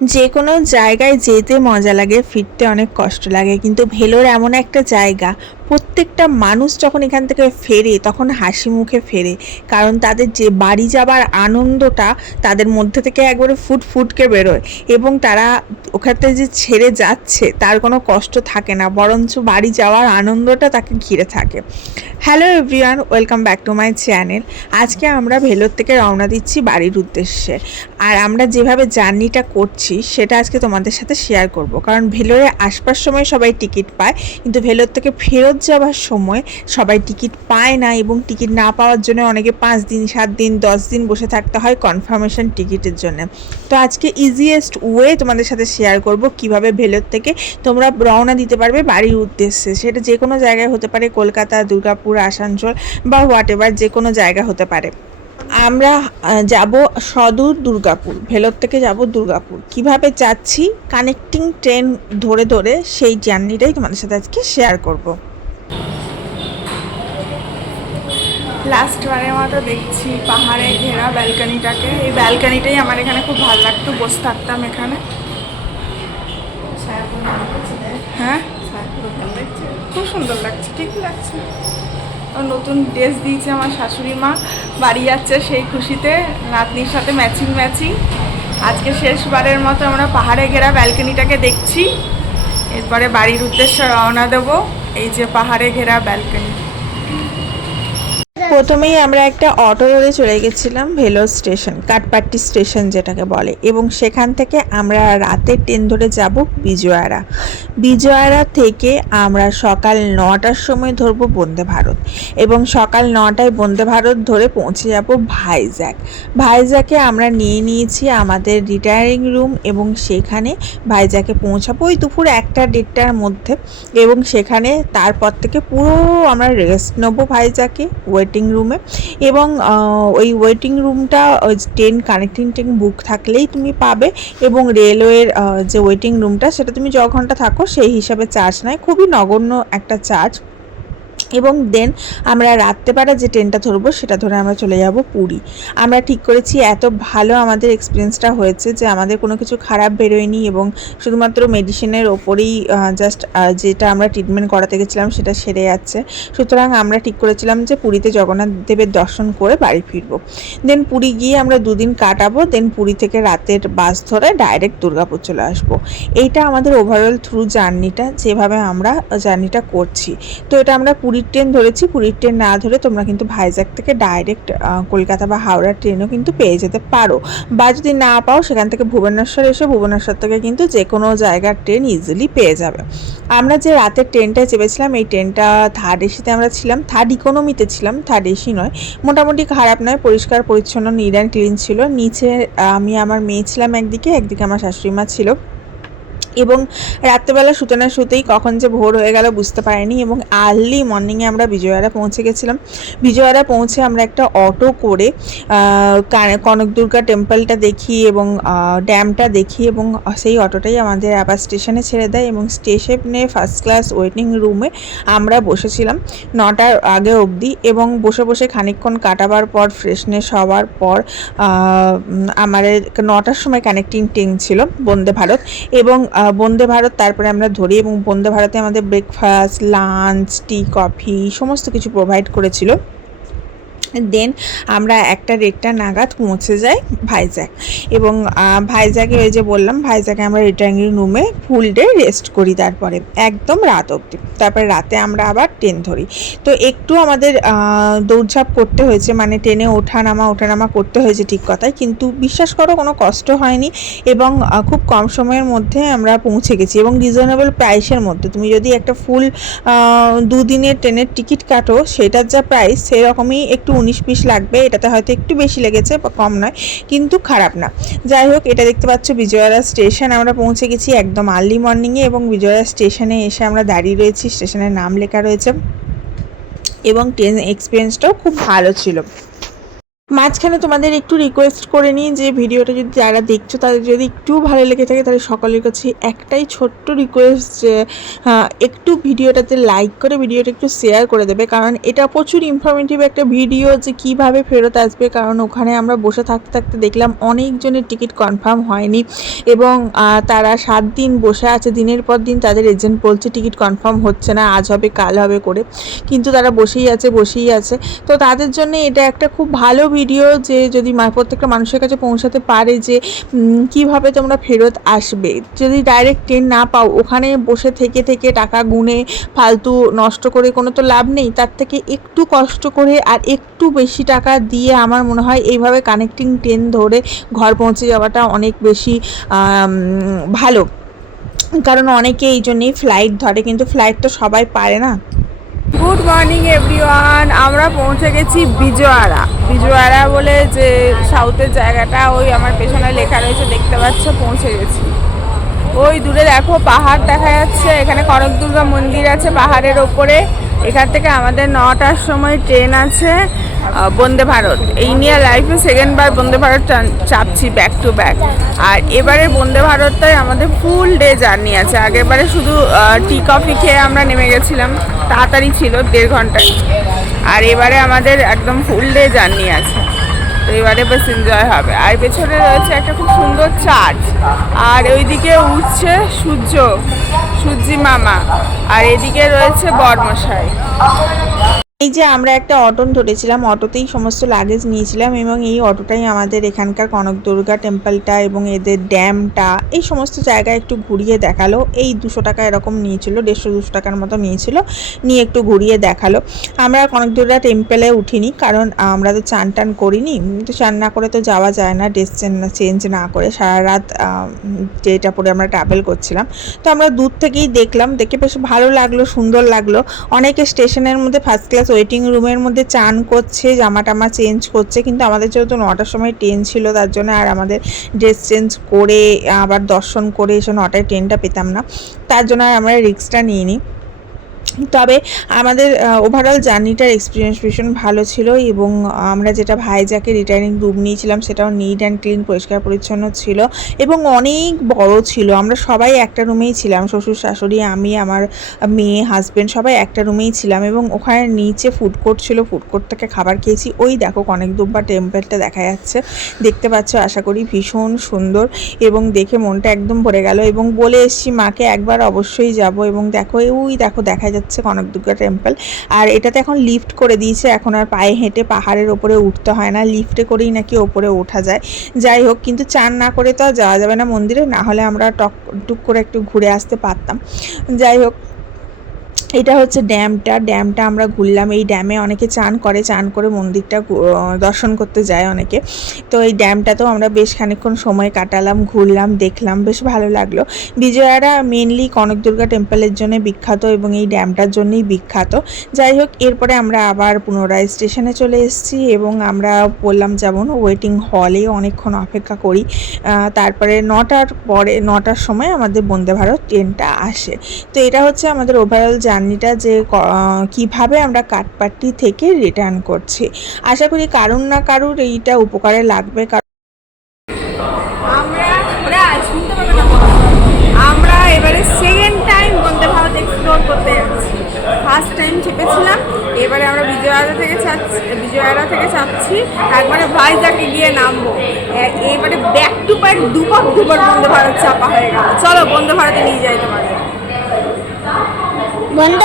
যে কোনো জায়গায় যেতে মজা লাগে, ফিরতে অনেক কষ্ট লাগে, কিন্তু ভেলোর এমন একটা জায়গা, প্রত্যেকটা মানুষ যখন এখান থেকে ফেরে তখন হাসি মুখে ফেরে। কারণ তাদের যে বাড়ি যাবার আনন্দটা তাদের মধ্যে থেকে একবারে ফুটকে বেরোয়, এবং তারা ওখানে যে ছেড়ে যাচ্ছে তার কোনো কষ্ট থাকে না, বরঞ্চ বাড়ি যাওয়ার আনন্দটা তাকে ঘিরে থাকে। Hello everyone, welcome back to my channel. আজকে আমরা ভেলোর থেকে রওনা দিচ্ছি বাড়ির উদ্দেশ্যে। আর আমরা যেভাবে জার্নিটা করছি সেটা আজকে তোমাদের সাথে শেয়ার করব। কারণ ভেলোরে আসবার সময় সবাই টিকিট পায়, কিন্তু ভেলোর থেকে ফেরত যাওয়ার সময় সবাই টিকিট পায় না, এবং টিকিট না পাওয়ার জন্য অনেকে 5 দিন 7 দিন 10 দিন বসে থাকতে হয় কনফার্মেশন টিকিটের জন্য। তো আজকে ইজিয়েস্ট ওয়ে তোমাদের সাথে শেয়ার করব কিভাবে ভেলোর থেকে তোমরা রওনা দিতে পারবে বাড়ির উদ্দেশ্যে। সেটা যে কোনো জায়গায় হতে পারে, কলকাতা, দুর্গাপুর, আসানসোল বা হোয়াট এভার, যে কোনো জায়গা হতে পারে। আমরা যাব সদর দুর্গাপুর, ভেলোর থেকে যাব দুর্গাপুর। কিভাবে যাচ্ছি, কানেক্টিং ট্রেন ধরে ধরে সেই জার্নিটাই তোমাদের সাথে আজকে শেয়ার করব। লাস্টবারের মতো দেখছি পাহাড়ে ঘেরা ব্যালকানিটাকে। এই ব্যালকানিটাই আমার এখানে খুব ভালো লাগতো, বসে থাকতাম এখানে। হ্যাঁ, খুব সুন্দর লাগছে, ঠিক লাগছে। নতুন ড্রেস দিয়েছে আমার শাশুড়ি মা, বাড়ি যাচ্ছে সেই খুশিতে নাতনির সাথে ম্যাচিং। আজকে শেষবারের মতো আমরা পাহাড়ে ঘেরা ব্যালকনিটাকে দেখছি। এরপরে বাড়ির উদ্দেশ্যে রওনা দেবো। এই যে পাহাড়ে ঘেরা ব্যালকনি। প্রথমেই আমরা একটা অটো ধরে চলে গেছিলাম ভেলোর স্টেশন, কাটপাট্টি স্টেশন যেটাকে বলে, এবং সেখান থেকে আমরা রাতের ট্রেন ধরে যাব বিজয়ওয়াড়া থেকে আমরা সকাল 9টার সময় ধরবো বন্দে ভারত, এবং সকাল 9টায় বন্দে ভারত ধরে পৌঁছে যাব ভাইজ্যাকে আমরা নিয়ে নিয়েছি আমাদের রিটায়ারিং রুম, এবং সেখানে ভাইজ্যাকে পৌঁছাবো ওই দুপুর 1টা-1:30টার মধ্যে। এবং সেখানে তারপর থেকে পুরো আমরা রেস্ট নেবো ভাইজ্যাকে ওয়েটিং রুমে। এবং ওই ওয়েটিং রুমটা ওই ট্রেন কানেক্টিং ট্রেন বুক থাকলেই তুমি পাবে, এবং রেলওয়ের যে ওয়েটিং রুমটা সেটা তুমি য ঘন্টা থাকো সেই হিসাবে চার্জ নেয়, খুবই নগণ্য একটা চার্জ। এবং দেন আমরা রাত্রেবেলা যে ট্রেনটা ধরবো সেটা ধরে আমরা চলে যাব পুরী। আমরা ঠিক করেছি, এত ভালো আমাদের এক্সপিরিয়েন্সটা হয়েছে যে আমাদের কোনো কিছু খারাপ বেরোয়নি, এবং শুধুমাত্র মেডিসিনের ওপরেই জাস্ট যেটা আমরা ট্রিটমেন্ট করাতে গেছিলাম সেটা সেরে যাচ্ছে। সুতরাং আমরা ঠিক করেছিলাম যে পুরীতে জগন্নাথ দেবের দর্শন করে বাড়ি ফিরবো। দেন পুরী গিয়ে আমরা 2 দিন কাটাবো। দেন পুরী থেকে রাতের বাস ধরে ডাইরেক্ট দুর্গাপুর চলে আসবো। এইটা আমাদের ওভারঅল থ্রু জার্নিটা, যেভাবে আমরা জার্নিটা করছি। তো এটা আমরা পুরীর ট্রেন ধরেছি। পুরীর ট্রেন না ধরে তোমরা কিন্তু ভাইজ্যাক থেকে ডাইরেক্ট কলকাতা বা হাওড়া ট্রেনও কিন্তু পেয়ে যেতে পারো, বা যদি না পাও সেখান থেকে ভুবনেশ্বর এসে ভুবনেশ্বর থেকে কিন্তু যে কোনো জায়গার ট্রেন ইজিলি পেয়ে যাবে। আমরা যে রাতের ট্রেনটায় চেপেছিলাম, এই ট্রেনটা থার্ড এসিতে আমরা ছিলাম, থার্ড ইকোনমিতে ছিলাম, থার্ড এসি নয়। মোটামুটি খারাপ নয়, পরিষ্কার পরিচ্ছন্ন, নিট অ্যান্ড ক্লিন ছিল। নিচে আমি আমার মেয়ে ছিলাম একদিকে আমার শাশুড়ি মা ছিল। এবং রাত্রেবেলা শুতেই কখন যে ভোর হয়ে গেল বুঝতে পারিনি, এবং আর্লি মর্নিংয়ে আমরা বিজয়ওয়াড়া পৌঁছে গেছিলাম। বিজয়ওয়াড়া পৌঁছে আমরা একটা অটো করে কনকদুর্গা টেম্পলটা দেখি এবং ড্যামটা দেখি, এবং সেই অটোটাই আমাদের আবার স্টেশনে ছেড়ে দেয়, এবং স্টেশনে ফার্স্ট ক্লাস ওয়েটিং রুমে আমরা বসেছিলাম 9টার আগে অবধি। এবং বসে খানিকক্ষণ কাটাবার পর ফ্রেশনেস হওয়ার পর আমাদের 9টার সময় কানেক্টিং ট্রেন ছিল বন্দে ভারত, এবং বন্দে ভারত তারপরে আমরা ধরি। এবং বন্দে ভারতে আমাদের ব্রেকফাস্ট, লাঞ্চ, টি, কফি সমস্ত কিছু প্রোভাইড করেছিল। দেন আমরা 1টা-1:30 নাগাদ পৌঁছে যাই ভাইজ্যাক। এবং ভাইজ্যাকে ওই যে বললাম, ভাইজ্যাকে আমরা রিটার্নিং রুমে ফুল ডে রেস্ট করি, তারপরে একদম রাত অবধি। তারপরে রাতে আমরা আবার ট্রেন ধরি। তো একটু আমাদের দৌড়ঝাঁপ করতে হয়েছে, মানে ট্রেনে ওঠানামা করতে হয়েছে ঠিক কথাই, কিন্তু বিশ্বাস করো কোনো কষ্ট হয়নি, এবং খুব কম সময়ের মধ্যে আমরা পৌঁছে গেছি, এবং রিজনেবল প্রাইসের মধ্যে। তুমি যদি একটা ফুল 2 দিনের ট্রেনের টিকিট কাটো, সেটার যা প্রাইস সেরকমই একটু 19-20 লাগবে। এটাতে হয়তো একটু বেশি লেগেছে, কম নয়, কিন্তু খারাপ না। যাই হোক, এটা দেখতে পাচ্ছ বিজয়ওয়াড়া স্টেশন। আমরা পৌঁছে গেছি একদম আর্লি মর্নিংয়ে, এবং বিজয়ওয়াড়া স্টেশনে এসে আমরা দাঁড়িয়ে রয়েছি। স্টেশনের নাম লেখা রয়েছে, এবং ট্রেন এক্সপিরিয়েন্সটাও খুব ভালো ছিল। মাঝখানে তোমাদের একটু রিকোয়েস্ট করে নিই যে ভিডিওটা যদি যারা দেখছো তাদের যদি একটু ভালো লেগে থাকে তাহলে সকলের কাছে একটাই ছোট্ট রিকোয়েস্ট যে একটু ভিডিওটাতে লাইক করে ভিডিওটা একটু শেয়ার করে দেবে, কারণ এটা প্রচুর ইনফরমেটিভ একটা ভিডিও যে কিভাবে ফেরত আসবে। কারণ ওখানে আমরা বসে থাকতে থাকতে দেখলাম অনেকজনের টিকিট কনফার্ম হয়নি এবং তারা 7 দিন বসে আছে, দিনের পর দিন তাদের এজেন্ট বলছে টিকিট কনফার্ম হচ্ছে না, আজ হবে কাল হবে করে, কিন্তু তারা বসেই আছে। তো তাদের জন্য এটা একটা খুব ভালো ভিডিও যে যদি প্রত্যেকটা মানুষের কাছে পৌঁছাতে পারে যে কিভাবে তোমরা ফেরত আসবে। যদি ডাইরেক্ট ট্রেন না পাও, ওখানে বসে থেকে থেকে টাকা গুনে ফালতু নষ্ট করে কোনো তো লাভ নেই, তার থেকে একটু কষ্ট করে আর একটু বেশি টাকা দিয়ে আমার মনে হয় এইভাবে কানেক্টিং ট্রেন ধরে ঘর পৌঁছে যাওয়াটা অনেক বেশি ভালো। কারণ অনেকে এই জন্যেই ফ্লাইট ধরে, কিন্তু ফ্লাইট তো সবাই পারে না। গুড মর্নিং এভরিওয়ান, আমরা পৌঁছে গেছি বিজওয়ারা বলে যে সাউথের জায়গাটা, ওই আমার পেছনে লেখা রয়েছে দেখতে পাচ্ছ, পৌঁছে গেছি। ওই দূরে দেখো পাহাড় দেখা যাচ্ছে, এখানে কনকদুর্গা মন্দির আছে পাহাড়ের ওপরে। এখান থেকে আমাদের 9টার সময় ট্রেন আছে বন্দে ভারত। এই নিয়ে লাইফে সেকেন্ডবার Vande Bharat চাপছি back to back. আর এবারে বন্দে ভারতটাই আমাদের ফুল ডে জার্নি আছে। আগেরবারে শুধু টি কফি খেয়ে আমরা নেমে গেছিলাম, তাড়াতাড়ি ছিল 1.5 ঘন্টায়। আর এবারে আমাদের একদম ফুল ডে জার্নি আছে, তো এবারে বেশ এনজয় হবে। আর পেছনে রয়েছে একটা খুব সুন্দর চার্চ, আর ওইদিকে উঠছে সূর্যি মামা, আর এদিকে রয়েছে বরমশাই। এই যে আমরা একটা অটো ধরেছিলাম, অটোতেই সমস্ত লাগেজ নিয়েছিলাম এবং এই অটোটাই আমাদের এখানকার কনকদুর্গা টেম্পলটা এবং এদের ড্যামটা এই সমস্ত জায়গায় একটু ঘুরিয়ে দেখালো। এই 200 টাকা এরকম নিয়েছিল, 150-200 টাকার মতো নিয়েছিল, নিয়ে একটু ঘুরিয়ে দেখালো। আমরা কনকদুর্গা টেম্পলে উঠিনি, কারণ আমরা তো চান টান করিনি, তো চান না করে তো যাওয়া যায় না ড্রেস চেঞ্জ না করে। সারা রাত যেটা পরে আমরা ট্রাভেল করছিলাম, তো আমরা দূর থেকেই দেখলাম, দেখে বেশ ভালো লাগলো, সুন্দর লাগলো। অনেকে স্টেশনের মধ্যে ফার্স্ট ক্লাস ওয়েটিং রুমের মধ্যে চান করছে, জামা টামা চেঞ্জ করছে, কিন্তু আমাদের যেহেতু 9টার সময় ট্রেন ছিল তার জন্য আর আমাদের ড্রেস চেঞ্জ করে আবার দর্শন করে এসে 9টায় ট্রেনটা পেতাম না, তার জন্য আর আমরা রিস্কটা নিইনি। তবে আমাদের ওভারঅল জার্নিটার এক্সপিরিয়েন্স ভীষণ ভালো ছিল এবং আমরা যেটা ভাইজ্যাকে রিটার্নিং রুম নিয়েছিলাম সেটাও নিট অ্যান্ড ক্লিন, পরিষ্কার পরিচ্ছন্ন ছিল এবং অনেক বড় ছিল। আমরা সবাই একটা রুমেই ছিলাম, শ্বশুর শাশুড়ি, আমি, আমার মেয়ে, হাজব্যান্ড, সবাই একটা রুমেই ছিলাম এবং ওখানে নিচে ফুড কোর্ট ছিল, ফুড কোর্ট থেকে খাবার খেয়েছি। ওই দেখো কনকদুর্গা টেম্পলটা দেখা যাচ্ছে, দেখতে পাচ্ছ আশা করি, ভীষণ সুন্দর এবং দেখে মনটা একদম ভরে গেল এবং বলে এসছি মাকে একবার অবশ্যই যাব। এবং দেখো ওই দেখো দেখা যাচ্ছে কনকদুর্গা টেম্পল। আর এটাতে এখন লিফট করে দিয়েছে, এখন আর পায়ে হেঁটে পাহাড়ের ওপরে উঠতে হয় না, লিফটে করেই নাকি ওপরে ওঠা যায়। যাই হোক, কিন্তু চান না করে তো আর যাওয়া যাবে না মন্দিরে, না হলে আমরা টুক করে একটু ঘুরে আসতে পারতাম। যাই হোক, এটা হচ্ছে ড্যামটা আমরা ঘুরলাম। এই ড্যামে অনেকে চান করে মন্দিরটা দর্শন করতে যায় অনেকে। তো এই ড্যামটাতেও আমরা বেশ খানিকক্ষণ সময় কাটালাম, ঘুরলাম, দেখলাম, বেশ ভালো লাগলো। বিজয়ারা মেনলি কনকদুর্গা টেম্পলের জন্য বিখ্যাত এবং এই ড্যামটার জন্যই বিখ্যাত। যাই হোক, এরপরে আমরা আবার পুনরায় স্টেশনে চলে এসেছি এবং আমরা বললাম যেমন ওয়েটিং হলে অনেকক্ষণ অপেক্ষা করি। তারপরে 9টার সময় আমাদের বন্দে ভারত ট্রেনটা আসে। তো এটা হচ্ছে আমাদের ওভারঅল জার্নিটা, যে কিভাবে আমরা কাঠপাট্টি থেকে রিটার্ন করছি। আশা করি কারুর না কারুর এইটা উপকারে লাগবে। আমরা এবারে second time Vande Bharat explore করতে যাচ্ছি। ফার্স্ট টাইম চেপেছিলাম, এবারে আমরা বিজয়ওয়াড়া থেকে চাপছি, একবারে ভাইজ্যাকে গিয়ে নামবো। এবারে ব্যাক টু ব্যাক দুবার বন্দে ভারত চাপা হয়ে গেল। চলো বন্দে ভারতে নিয়ে যাই তোমাদের। বন্ধ